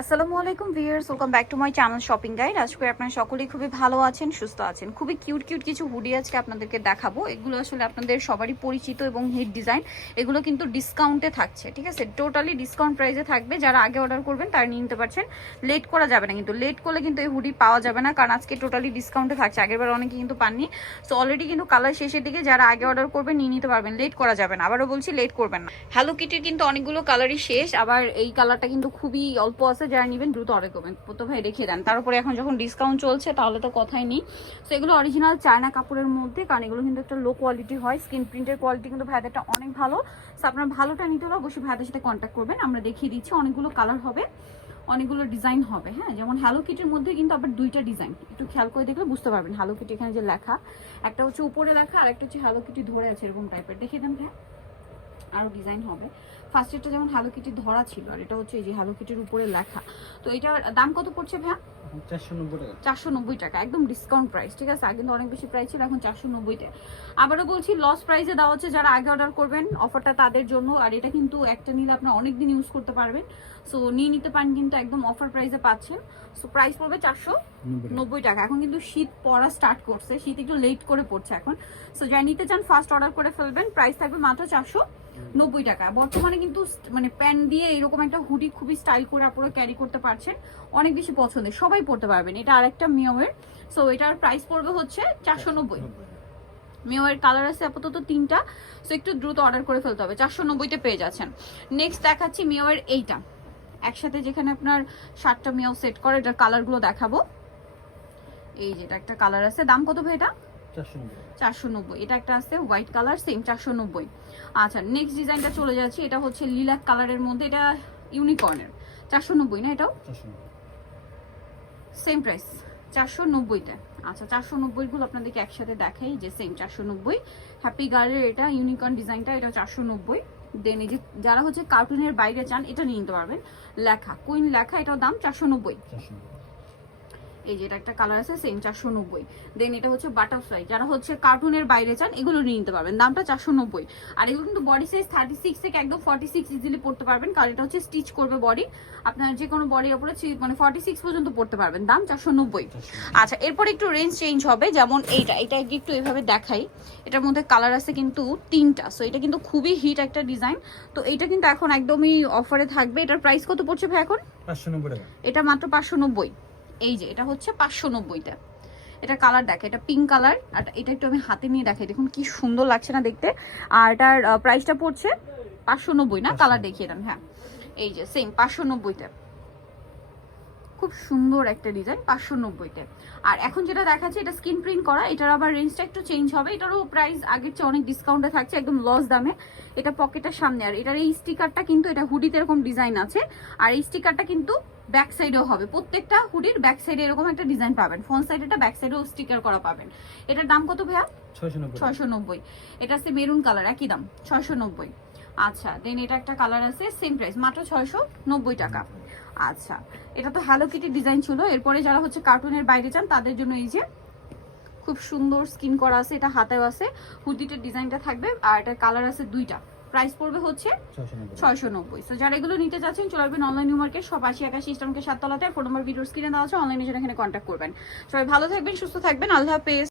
আসসালামু আলাইকুম viewers, welcome back to my channel shopping guide. আজকে আপনারা সকলেই খুবই ভালো আছেন, সুস্থ আছেন। খুবই কিউট কিউট কিছু হুডি আজকে আপনাদেরকে দেখাবো। এগুলো আসলে আপনাদের সবারই পরিচিত এবং হিট ডিজাইন। এগুলো কিন্তু ডিসকাউন্টে থাকছে, ঠিক আছে? টোটালি ডিসকাউন্ট প্রাইসে থাকবে। যারা আগে অর্ডার করবেন তারা নিয়ে নিতে পারছেন। লেট করা যাবে না, কিন্তু লেট করলে কিন্তু এই হুডি পাওয়া যাবে না, কারণ আজকে টোটালি ডিসকাউন্টে থাকছে। আগেরবার অনেকে কিন্তু পাননি। সো অলরেডি কিন্তু কালার শেষের দিকে যারা আগে অর্ডার করবেন নিয়ে নিতে পারবেন, লেট করা যাবে না। আবারও বলছি, লেট করবেন না। হ্যালো কিটির কিন্তু অনেকগুলো কালারই শেষ, আবার এই কালারটা কিন্তু খুবই অল্প আছে। যারা নেবেন দ্রুত অর্ডার করবেন, তো ভাই রেখে দেন। তার উপরে এখন যখন ডিসকাউন্ট চলছে তাহলে তো কথাই নেই। সো এগুলো অরিজিনাল চায়না কাপড়ের মধ্যে, কারণ এগুলো কিন্তু একটা লো কোয়ালিটি হয়। স্ক্রিন প্রিন্টের কোয়ালিটি কিন্তু ভাইদেরটা অনেক ভালো। সো আপনার ভালোটা নিতে হলে অবশ্যই ভাইদের সাথে কন্ট্যাক্ট করবেন। আমরা দেখিয়ে দিচ্ছি, অনেকগুলো কালার হবে, অনেকগুলো ডিজাইন হবে। হ্যাঁ, যেমন হ্যালো কিটির মধ্যে কিন্তু আবার দুইটা ডিজাইন, একটু খেয়াল করে দেখলে বুঝতে পারবেন। হ্যালো কিটি এখানে যে লেখা, একটা হচ্ছে উপরে লেখা আর একটা হচ্ছে হ্যালো কিটি ধরে আছে, এরকম টাইপের। দেখিয়ে দেন ভাই, আরো ডিজাইন হবে। ফার্স্ট এটা যেমন হ্যালো কিটি ধরা ছিল, আর এটা হচ্ছে এই যে হ্যালো কিটির উপরে লেখা। তো এটার দাম কত পড়ছে ভাইয়া? 490 টাকা, একদম ডিসকাউন্ট প্রাইস, ঠিক আছে? আগে কিন্তু অনেক বেশি প্রাইস ছিল, এখন 490 টাকা। আবারও বলছি, লস প্রাইসে দেওয়া হচ্ছে। যারা আগে অর্ডার করবেন অফারটা তাদের জন্য। আর এটা কিন্তু একটা নিলে আপনার অনেকদিন ইউজ করতে পারবেন। সো নিয়ে নিতে পারেন, কিন্তু একদম অফার প্রাইসে পাচ্ছেন। সো প্রাইস পড়বে 490 টাকা। এখন কিন্তু শীত পড়া স্টার্ট করছে, শীত একটু লেট করে পড়ছে এখন। সো যারা নিতে চান ফার্স্ট অর্ডার করে ফেলবেন। প্রাইস থাকবে মাত্র 490 টাকা। বর্তমানে কিন্তু মানে প্যান্ট দিয়ে এরকম একটা হুডি খুবই স্টাইল করে আপনারা ক্যারি করতে পারছেন, অনেক বেশি পছন্দের, সবাই পড়তে পারবেন। এটা আরেকটা মিওয়ের। সো এটার প্রাইস পড়বে হচ্ছে 490। মিওয়ের কালার আছে আপাতত 3টা। সো একটু দ্রুত অর্ডার করে ফেলতে হবে, 490-তে পেয়ে যাচ্ছেন। নেক্সট দেখাচ্ছি মিওয়ের এইটা, একসাথে যেখানে আপনার 7টা মিও সেট করে। এটার কালারগুলো দেখাবো। এই যেটা একটা কালার আছে, দাম কত ভাই এটা? 490। এটা একটা আছে হোয়াইট কালার, সেম 490। আচ্ছা, নেক্সট ডিজাইনটা চলে যাচ্ছি। এটা হচ্ছে লিলাক কালারের মধ্যে, এটা ইউনিকর্নের। 490 না? এটাও সেম প্রাইস, 490-তে। আচ্ছা, 490 গুলো আপনাদেরকে একসাথে দেখাই, যে সেম 490। হ্যাপি গার্লের এটা ইউনিকর্ন ডিজাইনটা, এটা 490। দেন এই যে যারা হচ্ছে কার্টুনের বাইরে চান, এটা নিয়ে নিতে পারবেন। লেখা কুইন লেখা, এটার দাম 490। এই যে এটা একটা কালার আছে, সেম 490। দেন এটা হচ্ছে বাটারফ্লাই, যারা হচ্ছে কার্টুনের বাইরে চান এগুলো নিয়ে নিতে পারবেন, দামটা 490। আর এগুলো কিন্তু বডি সাইজ 36 থেকে একদম 46 ইজিলি পড়তে পারবেন, কারণ এটা হচ্ছে স্টিচ করবে বডি। আপনার যে কোনো বডির উপরে মানে 46 পর্যন্ত পড়তে পারবেন, দাম 490। আচ্ছা, এরপর একটু রেঞ্জ চেঞ্জ হবে। যেমন এটা একটু এভাবে দেখাই। এটার মধ্যে কালার আছে কিন্তু 3টা। সো এটা কিন্তু খুবই হিট একটা ডিজাইন। তো এটা কিন্তু এখন একদমই অফারে থাকবে। এটার প্রাইস কত পড়ছে ভাই এখন? 590 টাকা। এটা মাত্র 590। এই যে এটা হচ্ছে 590-তে। এটা কালার দেখে, এটা পিঙ্ক কালার। আর এটা একটু আমি হাতে নিয়ে দেখাই, দেখুন কি সুন্দর লাগছে না দেখতে। আর এটার প্রাইসটা পড়ছে 590 না? কালার দেখিয়ে দেন। হ্যাঁ, এই যে সেম 590-তে, খুব সুন্দর একটা ডিজাইন, 590-তে। আর এখন যেটা দেখাচ্ছে এটা স্ক্রিন প্রিন্ট করা। এটার আবার রেঞ্জটা একটু চেঞ্জ হবে। এটারও প্রাইস আগের চেয়ে অনেক ডিসকাউন্টে থাকছে, একদম লস দামে। এটা পকেটের সামনে। আর এটার এই স্টিকারটা কিন্তু, এটা হুডিতে এরকম ডিজাইন আছে, আর এই স্টিকারটা কিন্তু ব্যাক সাইডেও হবে। প্রত্যেকটা হুডির ব্যাক সাইডে এরকম একটা ডিজাইন পাবেন, ফ্রন্ট সাইডে এটা, ব্যাক সাইডেও স্টিকার করা পাবেন। এটার দাম কত ভাইয়া? 690। এটা আছে মেরুন কালার, একই দাম 690। আচ্ছা, দেন এটা একটা কালার আছে, সেম প্রাইস, মাত্র 690 টাকা। আচ্ছা, এটা তো হ্যালো কিটি ডিজাইন ছিল। এরপরে যারা হচ্ছে কার্টুনের বাইরে চান তাদের জন্য এই যে খুব সুন্দর স্কিন করা আছে, এটা হাতেও আছে, হুডিটার ডিজাইনটা থাকবে। আর এটার কালার আছে 2টা। প্রাইস পড়বে হচ্ছে 690। সো যারা এগুলো নিতে চাচ্ছেন চলে আসবেন অনলাইন নিউ মার্কেট, সব 8081 ইস্টার্নকে 7 তলাতে। ফোন নম্বর ভিডিওর স্ক্রিনে দেওয়া আছে, অনলাইনে সেটা এখানে কন্ট্যাক্ট করবেন। সবাই ভালো থাকবেন, সুস্থ থাকবেন, আল্লাহ হাফেজ।